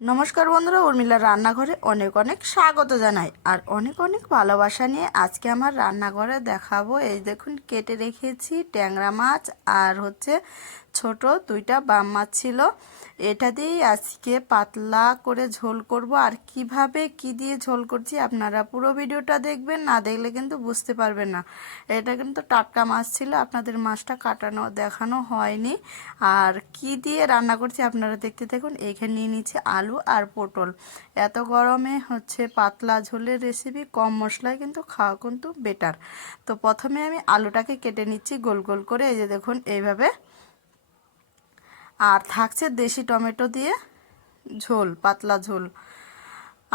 নমস্কার বন্ধুরা, উর্মিলা রান্নাঘরে অনেক অনেক স্বাগত জানাই আর অনেক অনেক ভালোবাসা নিয়ে আজকে আমার রান্নাঘরে দেখাবো। এই দেখুন, কেটে রেখেছি ট্যাংরা মাছ আর হচ্ছে ছোট দুইটা বাম মাছ ছিল। এটা দিয়েই আজকে পাতলা করে ঝোল করব। আর কীভাবে কি দিয়ে ঝোল করছি আপনারা পুরো ভিডিওটা দেখবেন, না দেখলে কিন্তু বুঝতে পারবেন না। এটা কিন্তু টাটকা মাছ ছিল, আপনাদের মাছটা কাটানো, দেখানো হয়নি। আর কি দিয়ে রান্না করছি আপনারা দেখতে দেখুন এখানে নিয়ে নিচ্ছি আলু আর পটল। এত গরমে হচ্ছে পাতলা ঝোলের রেসিপি কম মশলায় কিন্তু খাওয়া কিন্তু বেটার তো প্রথমে আমি আলুটাকে কেটে নিচ্ছি গোল গোল করে। এই যে দেখুন, এইভাবে আর থাকছে দেশি টমেটো দিয়ে ঝোল, পাতলা ঝোল।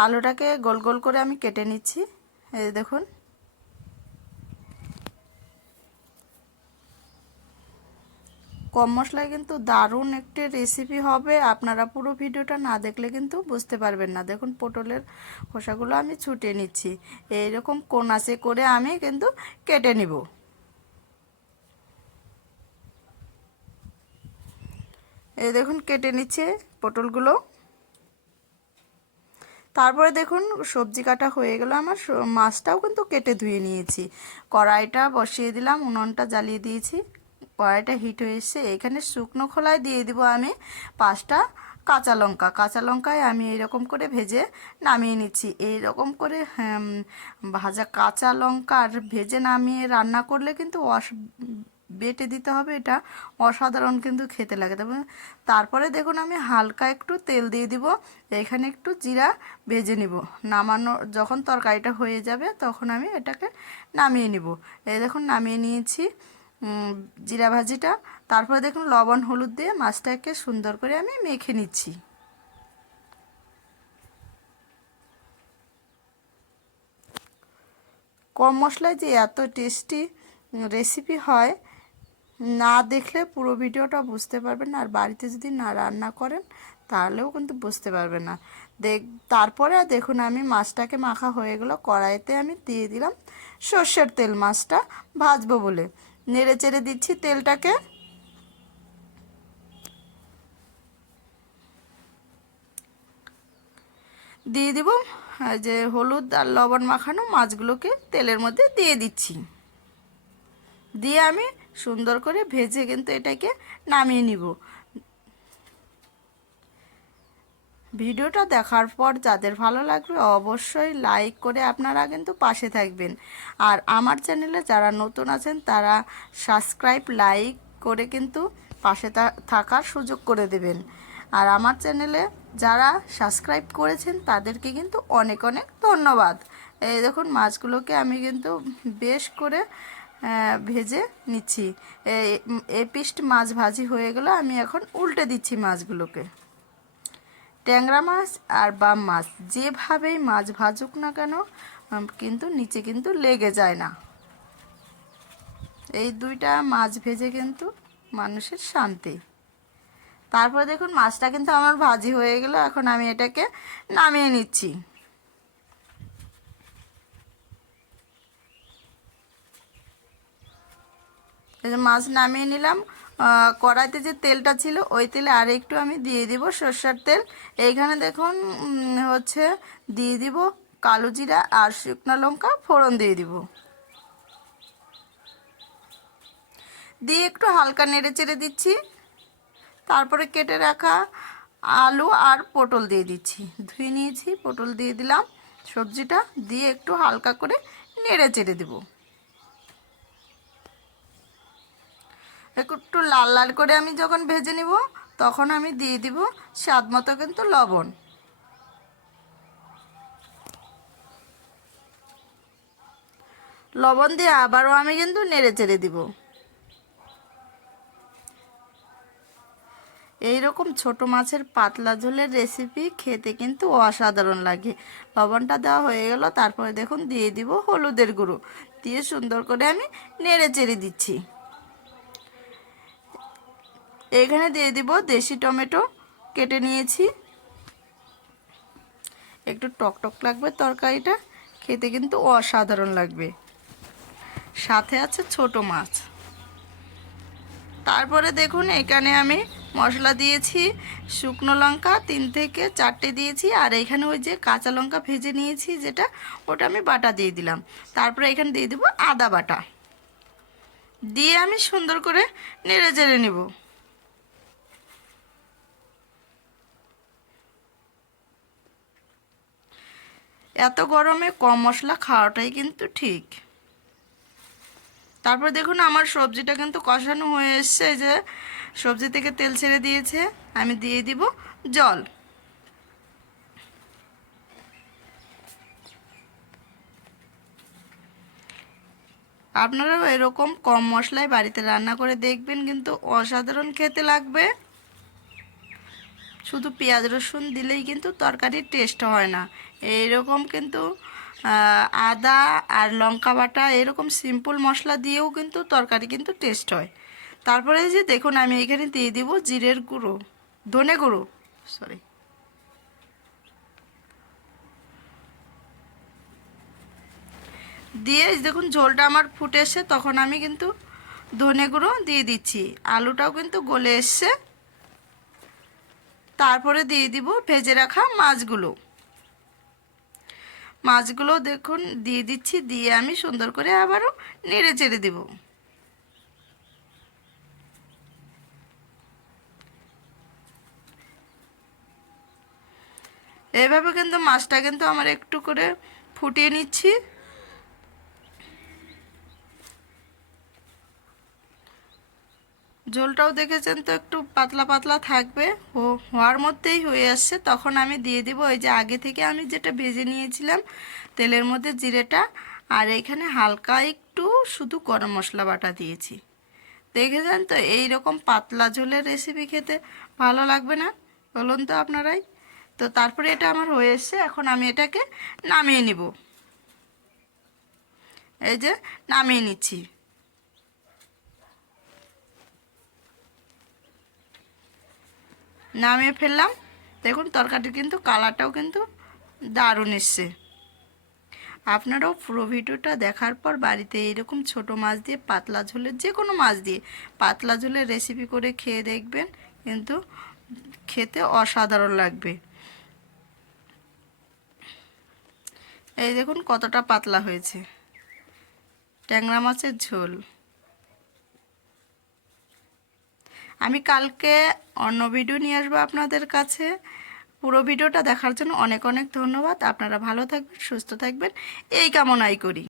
আলুটাকে গোল গোল করে আমি কেটে নিচ্ছি। এই দেখুন। কম মশলায় কিন্তু দারুণ একটি রেসিপি হবে। আপনারা পুরো ভিডিওটা না দেখলে কিন্তু বুঝতে পারবেন না। দেখুন, পটলের খোসাগুলো আমি ছুটে নিচ্ছি। এইরকম কোনাসে করে আমি কিন্তু কেটে নিব। এই দেখুন কেটে নিচ্ছে পটলগুলো। তারপরে দেখুন সবজি কাটা হয়ে গেল আমার মাছটাও কিন্তু কেটে ধুয়ে নিয়েছি। কড়াইটা বসিয়ে দিলাম, উনুনটা জ্বালিয়ে দিয়েছি। কড়াইটা হিট হয়ে এসছে। এখানে শুকনো খোলায় দিয়ে দিব আমি পাঁচটা কাঁচা লঙ্কা। কাঁচা লঙ্কায় আমি এরকম করে ভেজে নামিয়ে নিচ্ছি। এইরকম করে ভাজা কাঁচা লঙ্কা আর ভেজে নামিয়ে রান্না করলে কিন্তু অস বেটে দিতে হবে, এটা অসাধারণ কিন্তু খেতে লাগে। তবে তারপরে দেখুন, আমি হালকা একটু তেল দিয়ে দিব, এখানে একটু জিরা ভেজে নিব। নামানো, যখন তরকারিটা হয়ে যাবে, তখন আমি এটাকে নামিয়ে নিব। এই দেখুন, নামিয়ে নিয়েছি জিরা ভাজিটা। তারপরে দেখুন, লবণ, হলুদ দিয়ে মাছটাকে সুন্দর করে আমি মেখে নিচ্ছি। কম মশলায় যে এত টেস্টি রেসিপি হয় না দেখলে পুরো ভিডিওটা বুঝতে পারবেন আর বাড়িতে যদি না রান্না করেন, তাহলেও কিন্তু বুঝতে পারবেন না। দেখ, তারপরে দেখুন, আমি মাছটাকে মাখা হয়ে গেলো, কড়াইতে আমি দিয়ে দিলাম সর্ষের তেল মাছটা ভাজবো বলে। নেড়ে চেড়ে দিচ্ছি তেলটাকে। দিয়ে দিব যে হলুদ আর লবণ মাখানো মাছগুলোকে তেলের মধ্যে দিয়ে দিচ্ছি। দিয়ে আমি সুন্দর করে ভেজে কিন্তু এটাকে নামিয়ে নিব। ভিডিওটা দেখার পর যাদের ভালো লাগবে অবশ্যই লাইক করে আপনারা কিন্তু পাশে থাকবেন। আর আমার চ্যানেলে যারা নতুন আছেন তারা সাবস্ক্রাইব, লাইক করে কিন্তু পাশে থাকার সুযোগ করে দেবেন। আর আমার চ্যানেলে যারা সাবস্ক্রাইব করেছেন তাদেরকে কিন্তু অনেক অনেক ধন্যবাদ। এই দেখুন মাছগুলোকে আমি কিন্তু বেশ করে ভেজে নিচ্ছি। এই পিস্ট মাছ ভাজি হয়ে গেলে আমি এখন উল্টে দিচ্ছি মাছগুলোকে। ট্যাংরা মাছ আর বাম মাছ, যেভাবেই মাছ ভাজুক না কেন কিন্তু নিচে কিন্তু লেগে যায় না। এই দুইটা মাছ ভেজে কিন্তু মানুষের শান্তি। তারপরে দেখুন, মাছটা কিন্তু আমার ভাজি হয়ে গেল, এখন আমি এটাকে নামিয়ে নিচ্ছি। মাছ নামিয়ে নিলাম। কড়াইতে যে তেলটা ছিল, ওই তেলে আর একটু আমি দিয়ে দিব সর্ষার তেল। এইখানে দেখুন হচ্ছে দিয়ে দিব কালো জিরা আর শুকনো লঙ্কা, ফোড়ন দিয়ে দিব। দিয়ে একটু হালকা নেড়ে চেড়ে দিচ্ছি। তারপরে কেটে রাখা আলু আর পটল দিয়ে দিচ্ছি। ধুয়ে নিয়েছি, পটল দিয়ে দিলাম সবজিটা, দিয়ে একটু হালকা করে নেড়ে চেড়ে দেবো। একটু লাল লাল করে আমি যখন ভেজে নিব, তখন আমি দিয়ে দিব স্বাদ মতো কিন্তু লবণ। লবণ দিয়ে আবারও আমি কিন্তু নেড়ে চেড়ে দিব। এইরকম ছোট মাছের পাতলা ঝোলের রেসিপি খেতে কিন্তু অসাধারণ লাগে। লবণটা দেওয়া হয়ে গেল, তারপরে দেখুন দিয়ে দিব হলুদের গুঁড়ো। দিয়ে সুন্দর করে আমি নেড়ে চেড়ে দিচ্ছি। এখানে দিয়ে দিব দেশি টমেটো, কেটে নিয়েছি। একটু টক টক লাগবে তরকারিটা, খেতে কিন্তু অসাধারণ লাগবে। সাথে আছে ছোট মাছ। তারপরে দেখুন, এখানে আমি মশলা দিয়েছি, শুকনো লঙ্কা তিন থেকে চারটে দিয়েছি, আর এখানে ওই যে কাঁচা লঙ্কা ভেজে নিয়েছি যেটা, ওটা আমি বাটা দিয়ে দিলাম। তারপরে এখানে দিয়ে দেবো আদা বাটা। দিয়ে আমি সুন্দর করে নেড়ে চেড়ে নেব। এত গরমে কম মশলা খাওয়াটাই কিন্তু ঠিক। তারপর দেখুন আমার সবজিটা কিন্তু কষানো হয়ে এসছে যে সবজি থেকে তেল ছেড়ে দিয়েছে, আমি দিয়ে দিব জল। আপনারাও এরকম কম মশলায় বাড়িতে রান্না করে দেখবেন, কিন্তু অসাধারণ খেতে লাগবে। শুধু পেঁয়াজ রসুন দিলেই কিন্তু তরকারির টেস্ট হয় না। এইরকম কিন্তু আদা আর লঙ্কা বাটা এরকম সিম্পল মশলা দিয়েও কিন্তু তরকারি কিন্তু টেস্ট হয়। তারপরে যে দেখুন, আমি এখানে দিয়ে দিব জিরের গুঁড়ো, ধনে গুঁড়ো সরি দিয়ে দেখুন, ঝোলটা আমার ফুটে এসছে, তখন আমি কিন্তু ধনে গুঁড়ো দিয়ে দিচ্ছি। আলুটাও কিন্তু গলে এসছে। তারপরে দিয়ে দিব ভেজে রাখা মাছগুলো। মাছগুলো দেখুন, দিয়ে দিচ্ছি, দিয়ে আমি সুন্দর করে আবারও নেড়ে চেড়ে দেব। এভাবে কিন্তু মাছটা কিন্তু আমার একটু করে ফুটিয়ে নিচ্ছি। ঝোলটাও দেখেছেন তো একটু পাতলা পাতলা থাকবে। ও, হওয়ার মধ্যেই হয়ে আসছে। তখন আমি দিয়ে দিব ওই যে আগে থেকে আমি যেটা ভেজে নিয়েছিলাম তেলের মধ্যে জিরেটা। আর এখানে হালকা একটু শুধু গরম মশলা বাটা দিয়েছি। দেখেছেন তো? এই রকম পাতলা ঝোলের রেসিপি খেতে ভালো লাগবে না? বলুন তো আপনারাই। তো তারপরে এটা আমার হয়ে এসছে। এখন আমি এটাকে নামিয়ে নিব। এই যে নামিয়ে নিচ্ছি। নামিয়ে ফেললাম। দেখুন, তরকারির কিন্তু কালারটাও কিন্তু দারুণ এসছে। আপনারাও পুরো ভিডিওটা দেখার পর বাড়িতে এরকম ছোট মাছ দিয়ে, পাতলা ঝোলের যে কোনো মাছ দিয়ে পাতলা ঝোলের রেসিপি করে খেয়ে দেখবেন, কিন্তু খেতে অসাধারণ লাগবে। এই দেখুন কতটা পাতলা হয়েছে। ট্যাংরা মাছের ঝোল। আমি কালকে অন্য ভিডিও নিয়ে আসব আপনাদের কাছে। পুরো ভিডিওটা দেখার জন্য অনেক অনেক ধন্যবাদ। আপনারা ভালো থাকবেন, সুস্থ থাকবেন। এই কামনাই করি।